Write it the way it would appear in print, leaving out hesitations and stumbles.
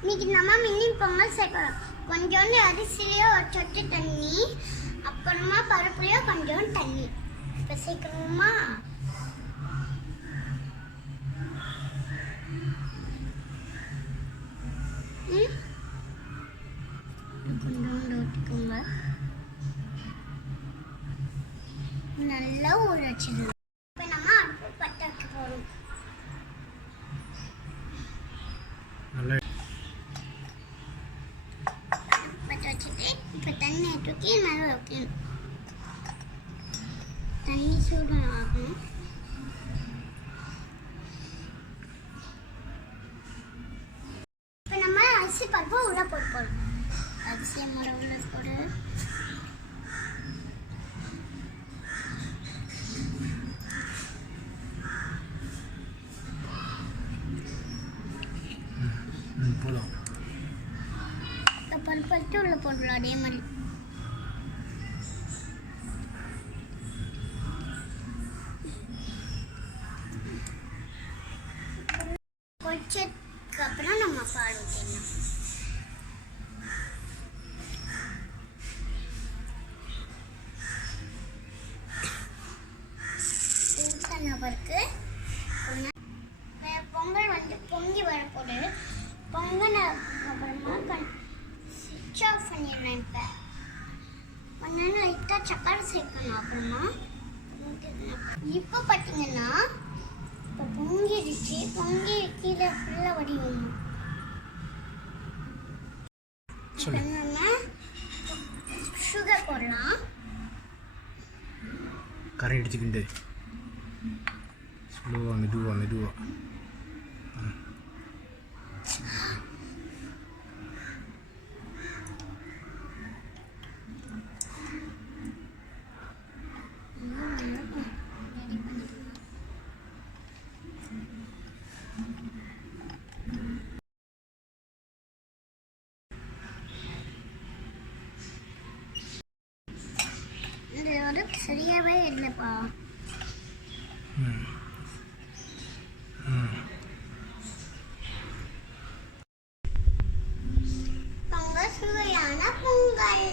இன்னைக்கு நம்ம மினி பொங்கல் சேர்க்கிறோம். கொஞ்சோண்டு அரிசிலையோ ஒரு சொட்டு தண்ணி, அப்புறமா பருப்புலையோ கொஞ்சோண்டு தண்ணி. இப்போ சேர்க்கணுமா? கொஞ்சோண்டு ஊற்றிக்கோங்க. நல்லா ஊற வச்சிடலாம். இப்போ நம்ம அடுப்பு பற்ற வைக்க போகிறோம். வச்சுட்டு இப்போ தண்ணி தூக்கி மேலே வைக்கணும். தண்ணி சூடு ஆகணும். இப்போ நம்ம அரிசி பருப்பு உள்ள போட்டுக்கணும். அரிசி முறை உள்ள போடு. போலாம். பருப்பு எடுத்து உள்ள போடலாம். அதே மாதிரி பொரிச்சதுக்கு அப்புறம் நம்ம பால் ஊற்றிடலாம். ஊற்றின பிறகு பொங்கல் வந்து பொங்கி வரப்போது. பொங்கல் அப்புறமா சுவிட்ச் ஆஃப் பண்ணிடலாம். இப்போ கொஞ்சம் லைட்டாக சக்கரை சேர்க்கணும். அப்புறமா இப்போ பார்த்தீங்கன்னா இப்போ பொங்கிடுச்சு. பொங்கி கீழே ஃபுல்லாக வடிவணும். நம்ம சுகர் போடலாம். கரை அடிச்சுக்கிண்டு ஸ்லோவாக மெதுவாக இது ஒரு சரியாகவே இல்லைப்பா. பொங்கல் சுவையான பொங்கல்.